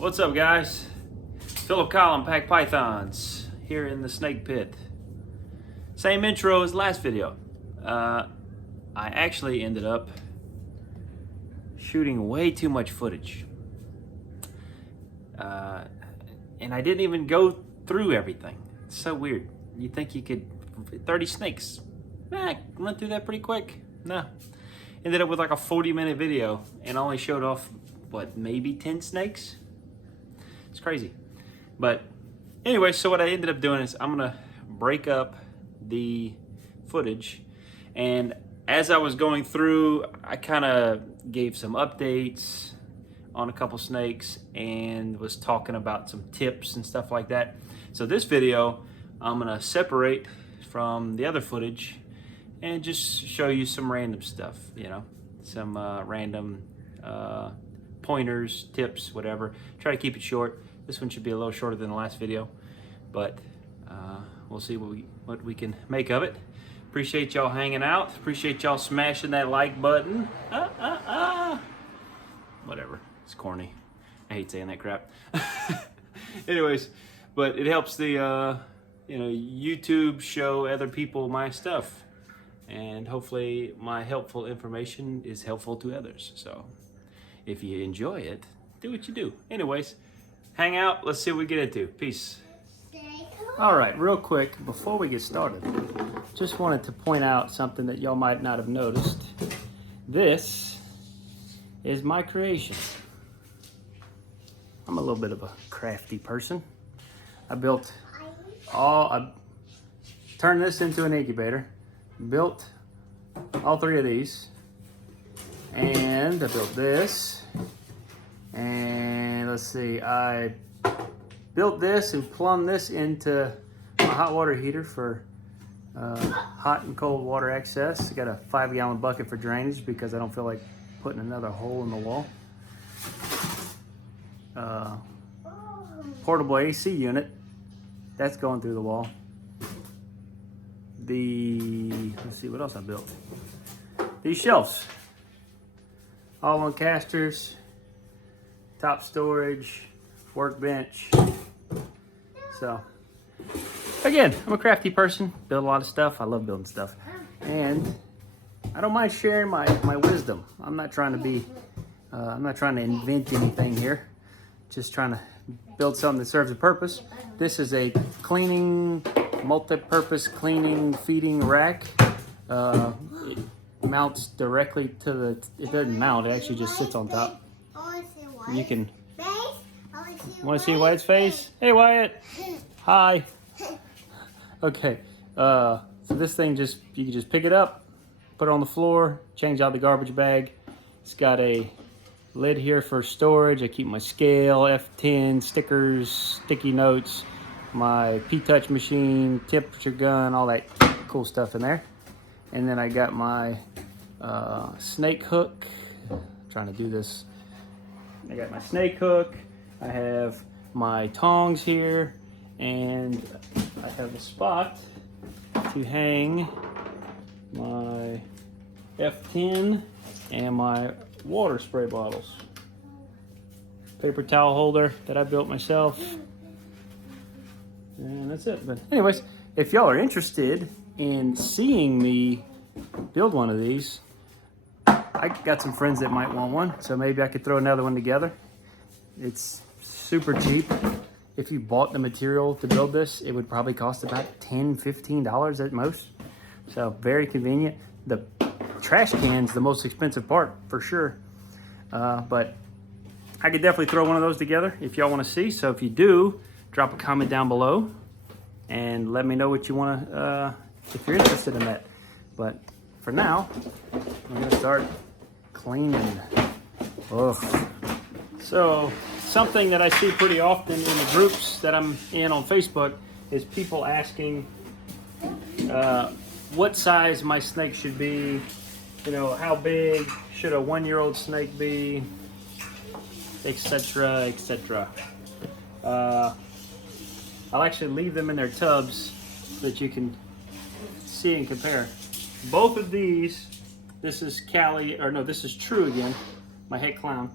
What's up, guys? Philip Collin, Pack Pythons, here in the snake pit. Same intro as last video. I actually ended up shooting way too much footage. And I didn't even go through everything. It's so weird. You think you could, 30 snakes. Run through that pretty quick. No. Ended up with like a 40-minute video and only showed off, what, maybe 10 snakes? It's crazy. But anyway, so what I ended up doing is I'm gonna break up the footage, and as I was going through, I kind of gave some updates on a couple snakes and was talking about some tips and stuff like that. So this video, I'm gonna separate from the other footage and just show you some random stuff, you know, some random pointers, tips, whatever. Try to keep it short. This one should be a little shorter than the last video, but we'll see what we can make of it. Appreciate y'all hanging out. Appreciate y'all smashing that like button. Whatever, it's corny. I hate saying that crap. Anyways, but it helps the YouTube show other people my stuff, and hopefully my helpful information is helpful to others. So if you enjoy it, do what you do. Anyways, hang out. Let's see what we get into. Peace. All right, real quick, before we get started, just wanted to point out something that y'all might not have noticed. This is my creation. I'm a little bit of a crafty person. I turned this into an incubator, built all three of these, and I built this, and let's see, I built this and plumbed this into a hot water heater for hot and cold water access. I got a 5-gallon bucket for drainage because I don't feel like putting another hole in the wall. Portable AC unit, that's going through the wall. Let's see what else I built. These shelves, all on casters, top storage, workbench. So again, I'm a crafty person, build a lot of stuff. I love building stuff, and I don't mind sharing my wisdom. I'm not trying to invent anything here, just trying to build something that serves a purpose. This is a multi-purpose cleaning feeding rack. It mounts directly to it doesn't mount, it actually just sits on top. You can, want to see Wyatt's face? Hey Wyatt, hi. Okay, so this thing you can just pick it up, put it on the floor, change out the garbage bag. It's got a lid here for storage. I keep my scale, F10, stickers, sticky notes, my P-Touch machine, temperature gun, all that cool stuff in there. And then I got my snake hook. I'm trying to do this. I got my snake hook. I have my tongs here, and I have a spot to hang my F10 and my water spray bottles. Paper towel holder that I built myself. And that's it. But anyways, if y'all are interested in seeing me build one of these, I got some friends that might want one, so maybe I could throw another one together. It's super cheap. If you bought the material to build this, it would probably cost about $10-15 at most. So very convenient. The trash can's the most expensive part for sure, but I could definitely throw one of those together if y'all want to see. So if you do, drop a comment down below and let me know what you want to, if you're interested in that. But for now, I'm gonna start cleaning. Ugh. So something that I see pretty often in the groups that I'm in on Facebook is people asking what size my snake should be. You know, how big should a 1-year-old snake be, etc., etc. I'll actually leave them in their tubs so that you can see and compare. Both of these, this is Callie, or no, this is True again, my het clown,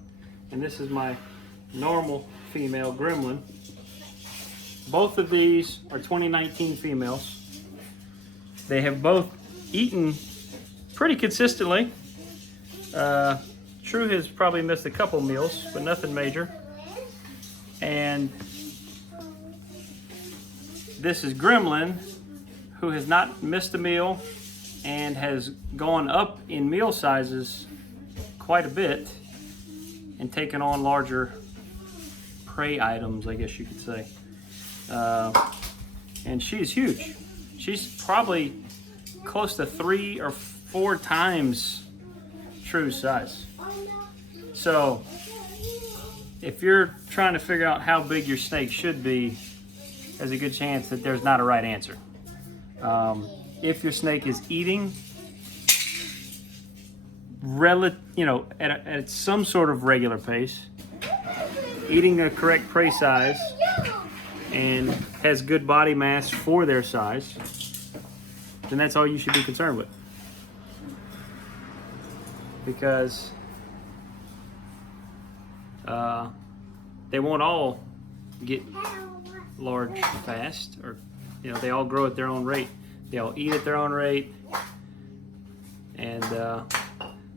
and this is my normal female gremlin. Both of these are 2019 females. They have both eaten pretty consistently. True has probably missed a couple meals, but nothing major. And this is Gremlin, who has not missed a meal and has gone up in meal sizes quite a bit and taken on larger prey items, I guess you could say. And she's huge. She's probably close to 3 or 4 times True's size. So if you're trying to figure out how big your snake should be, there's a good chance that there's not a right answer. If your snake is eating at some sort of regular pace, eating a correct prey size, and has good body mass for their size, then that's all you should be concerned with. Because they won't all get large fast, or they all grow at their own rate. They all eat at their own rate, and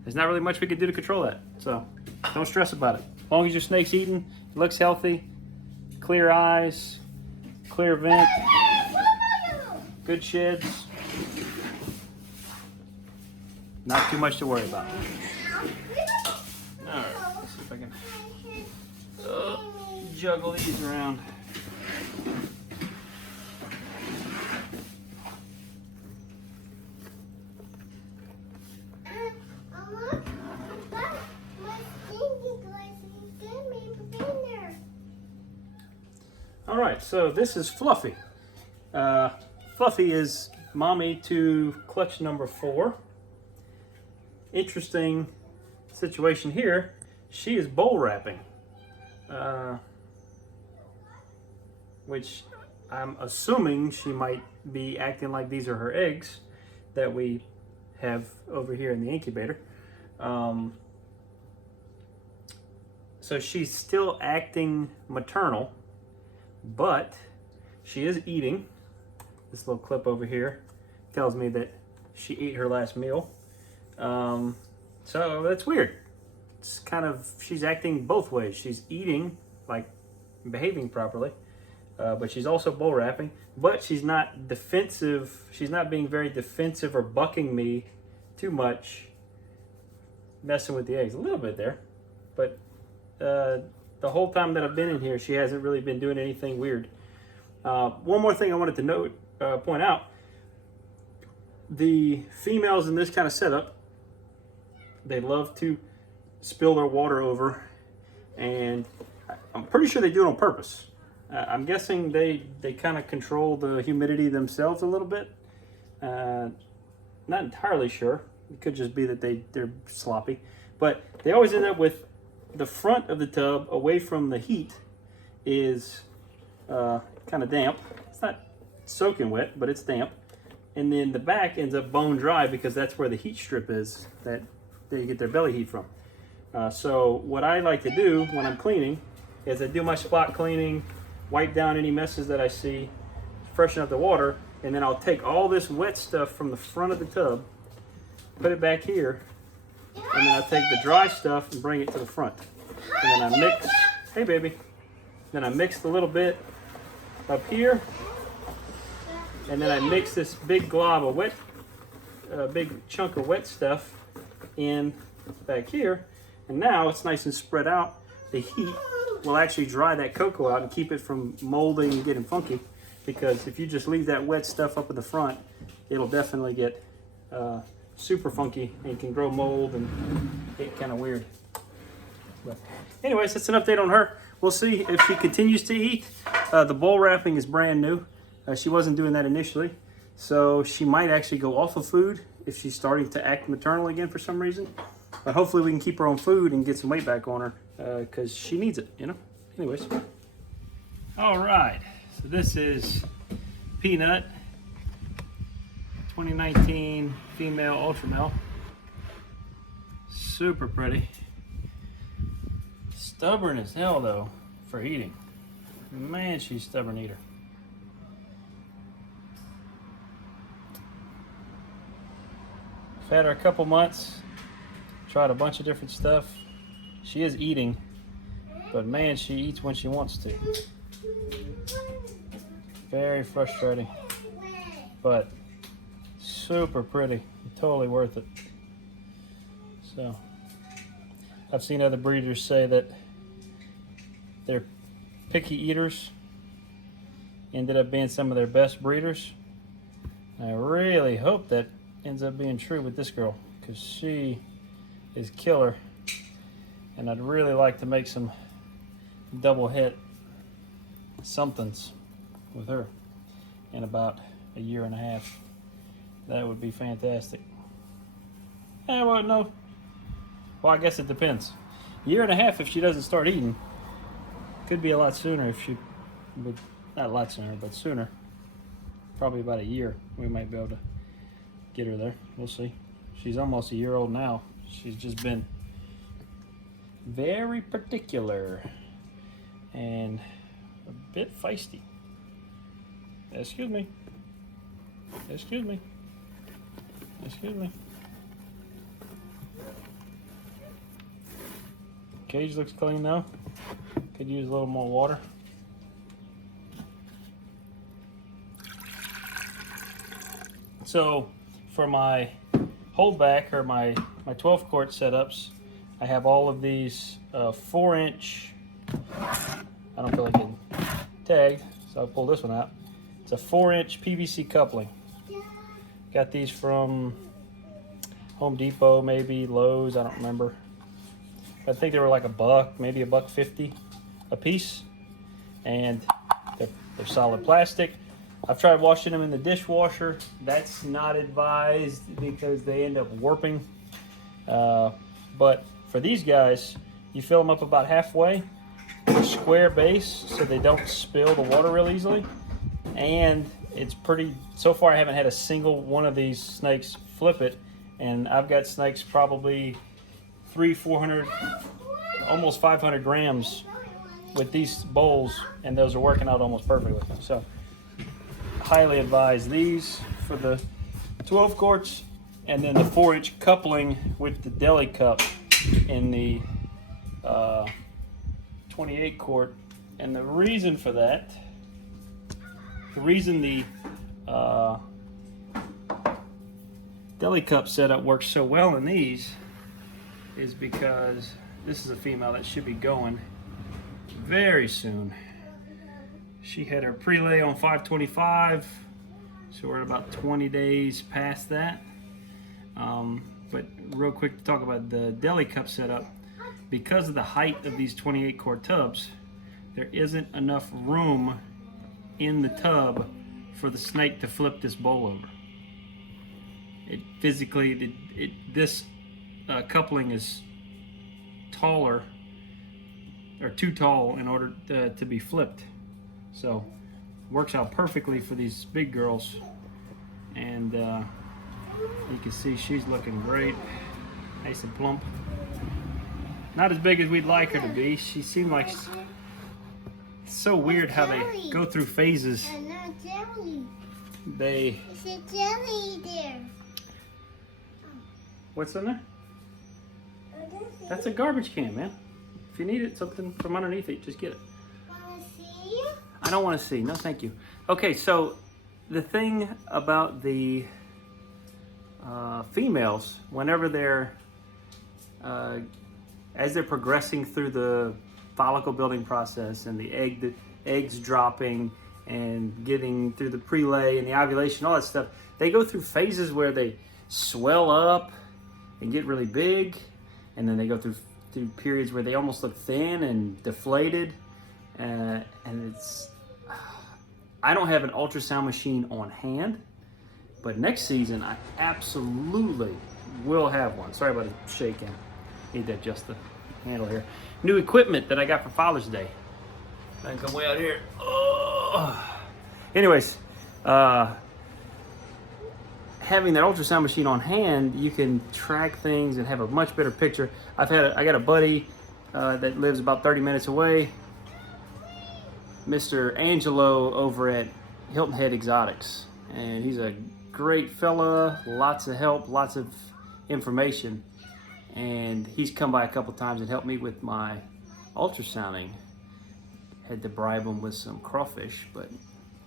there's not really much we can do to control that. So don't stress about it. As long as your snake's eating, looks healthy, clear eyes, clear vent, good sheds, not too much to worry about. All right, let's see if I can juggle these around. All right, so this is Fluffy. Fluffy is mommy to clutch number 4. Interesting situation here. She is bowl wrapping, which I'm assuming she might be acting like these are her eggs that we have over here in the incubator. So she's still acting maternal, but she is eating. This little clip over here tells me that she ate her last meal. So that's weird. It's kind of, she's acting both ways. She's eating, like behaving properly, but she's also bowl wrapping, but she's not defensive. She's not being very defensive or bucking me too much, messing with the eggs. A little bit there, but the whole time that I've been in here, she hasn't really been doing anything weird. One more thing I wanted to point out. The females in this kind of setup, they love to spill their water over, and I'm pretty sure they do it on purpose. I'm guessing they kind of control the humidity themselves a little bit. Not entirely sure. It could just be that they're sloppy, but they always end up with the front of the tub away from the heat is kind of damp. It's not soaking wet, but it's damp. And then the back ends up bone dry because that's where the heat strip is that they get their belly heat from. So what I like to do when I'm cleaning is I do my spot cleaning, wipe down any messes that I see, freshen up the water, and then I'll take all this wet stuff from the front of the tub, put it back here, and then I'll take the dry stuff and bring it to the front. And then I mix, hey baby, then I mix the little bit up here, and then I mix this big glob of wet, big chunk of wet stuff in back here, and now it's nice and spread out. The heat will actually dry that cocoa out and keep it from molding and getting funky, because if you just leave that wet stuff up in the front, it'll definitely get super funky and can grow mold and get kind of weird. But anyways, that's an update on her. We'll see if she continues to eat. The bowl wrapping is brand new. She wasn't doing that initially, so she might actually go off of food if she's starting to act maternal again for some reason. But hopefully we can keep her on food and get some weight back on her, because she needs it, Anyways. All right, so this is Peanut, 2019 female ultra male. Super pretty. Stubborn as hell though. for eating. Man, she's a stubborn eater. I've had her a couple months, tried a bunch of different stuff. She is eating, but man, she eats when she wants to. Very frustrating, but super pretty, totally worth it. So, I've seen other breeders say that their picky eaters ended up being some of their best breeders. I really hope that ends up being true with this girl, because she is killer, and I'd really like to make some double hit somethings with her in about a year and a half. That would be fantastic. Well, no. Well, I guess it depends. A year and a half if she doesn't start eating. Could be a lot sooner if she would, not a lot sooner, but sooner. Probably about a year we might be able to get her there. We'll see. She's almost a year old now. She's just been very particular and a bit feisty. Excuse me. Excuse me. Excuse me. Cage looks clean though. Could use a little more water. So for my holdback or my 12 quart setups, I have all of these 4-inch, I don't feel like getting tagged, so I'll pull this one out. It's a 4-inch PVC coupling. Got these from Home Depot, maybe Lowe's, I don't remember. I think they were like $1, maybe $1.50 a piece, and they're solid plastic. I've tried washing them in the dishwasher. That's not advised because they end up warping. But for these guys, you fill them up about halfway, a square base so they don't spill the water real easily, and it's pretty, so far I haven't had a single one of these snakes flip it, and I've got snakes probably 400, almost 500 grams with these bowls, and those are working out almost perfectly. So highly advise these for the 12 quarts, and then the 4-inch coupling with the deli cup in the 28 quart. And the reason for that, the reason the deli cup setup works so well in these is because this is a female that should be going very soon. She had her prelay on 5/25, so we're at about 20 days past that. But real quick to talk about the deli cup setup, because of the height of these 28 quart tubs, there isn't enough room in the tub for the snake to flip this bowl over. It physically, this coupling is taller, or too tall in order to be flipped. So works out perfectly for these big girls, and you can see she's looking great, nice and plump. Not as big as we'd like her to be. She seemed like, it's so weird how they go through phases. They. It's a jelly there. What's in there? That's a garbage can, man. If you need it, something from underneath it, just get it. Wanna see? I don't want to see. No, thank you. Okay, so the thing about the females, whenever they're as they're progressing through the follicle building process and the eggs dropping and getting through the prelay and the ovulation, all that stuff, they go through phases where they swell up and get really big, and then they go through periods where they almost look thin and deflated, and it's, I don't have an ultrasound machine on hand, but next season I absolutely will have one. Sorry about the shaking. Need to adjust the handle here. New equipment that I got for Father's Day. I can come way out here. Oh. Anyways, having that ultrasound machine on hand, you can track things and have a much better picture. I got a buddy that lives about 30 minutes away Mr. Angelo over at Hilton Head Exotics. And he's a great fella, lots of help, lots of information. And he's come by a couple times and helped me with my ultrasounding. Had to bribe him with some crawfish, but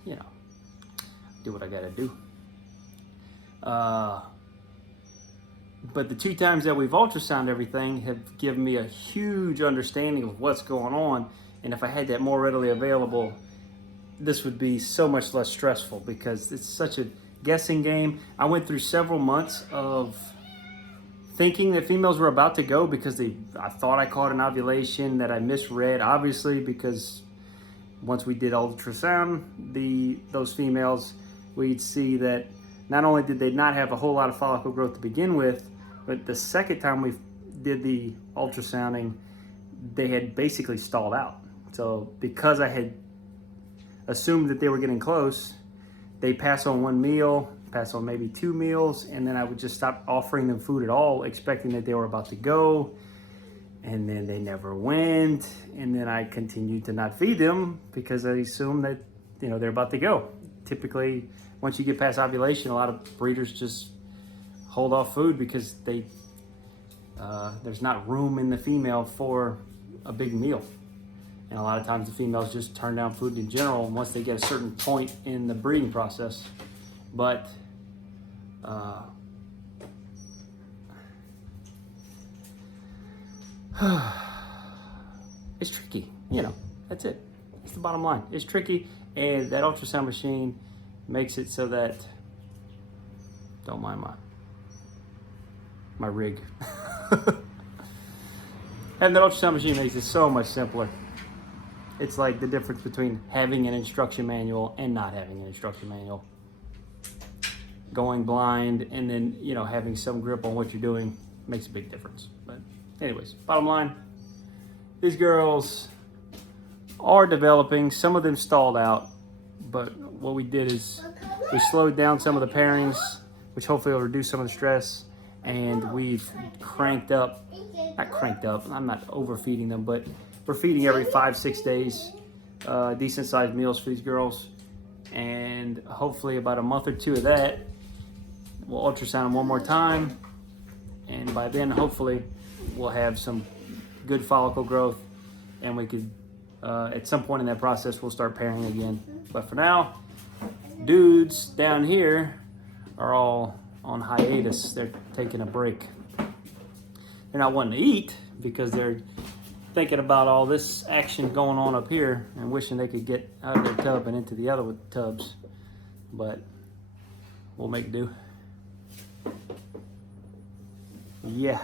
you know, do what I gotta do. But the 2 times that we've ultrasound everything have given me a huge understanding of what's going on. And if I had that more readily available, this would be so much less stressful because it's such a guessing game. I went through several months of thinking that females were about to go because I thought I caught an ovulation that I misread, obviously, because once we did ultrasound those females, we'd see that not only did they not have a whole lot of follicle growth to begin with, but the second time we did the ultrasounding, they had basically stalled out. So because I had assumed that they were getting close, they pass on 1 meal, pass on maybe 2 meals, and then I would just stop offering them food at all, expecting that they were about to go. And then they never went, and then I continued to not feed them because I assumed that, you know, they're about to go. Typically, once you get past ovulation, a lot of breeders just hold off food because there's not room in the female for a big meal. And a lot of times the females just turn down food in general once they get a certain point in the breeding process. But it's tricky, you know, that's it. That's the bottom line. It's tricky, and that ultrasound machine makes it so that, don't mind my rig. And that ultrasound machine makes it so much simpler. It's like the difference between having an instruction manual and not having an instruction manual. Going blind and then, you know, having some grip on what you're doing makes a big difference. But anyways, bottom line, these girls are developing. Some of them stalled out, but what we did is we slowed down some of the pairings, which hopefully will reduce some of the stress, and we've not cranked up, I'm not overfeeding them, but we're feeding every 5-6 days, decent sized meals for these girls, and hopefully about a month or 2 of that, we'll ultrasound them one more time, and by then hopefully we'll have some good follicle growth, and we could at some point in that process we'll start pairing again. But for now, dudes down here are all on hiatus. They're taking a break. They're not wanting to eat because they're thinking about all this action going on up here and wishing they could get out of their tub and into the other tubs, but we'll make do. Yeah.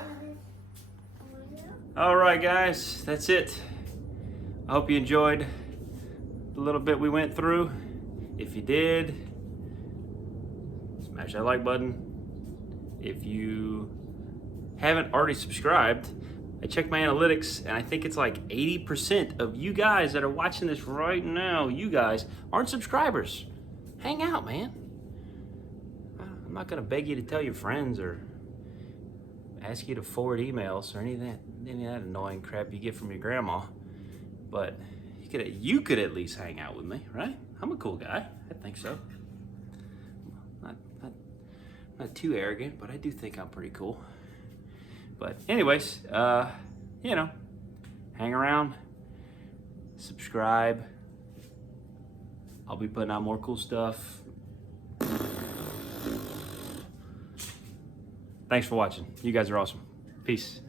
All right, guys, that's it. I hope you enjoyed the little bit we went through. If you did, smash that like button. If you haven't already subscribed, I checked my analytics and I think it's like 80% of you guys that are watching this right now, you guys aren't subscribers. Hang out, man. I'm not gonna beg you to tell your friends or ask you to forward emails or any of that annoying crap you get from your grandma. But you could at least hang out with me, right? I'm a cool guy, I think so. Not too arrogant, but I do think I'm pretty cool. But anyways, you know, hang around, subscribe. I'll be putting out more cool stuff. Thanks for watching. You guys are awesome. Peace.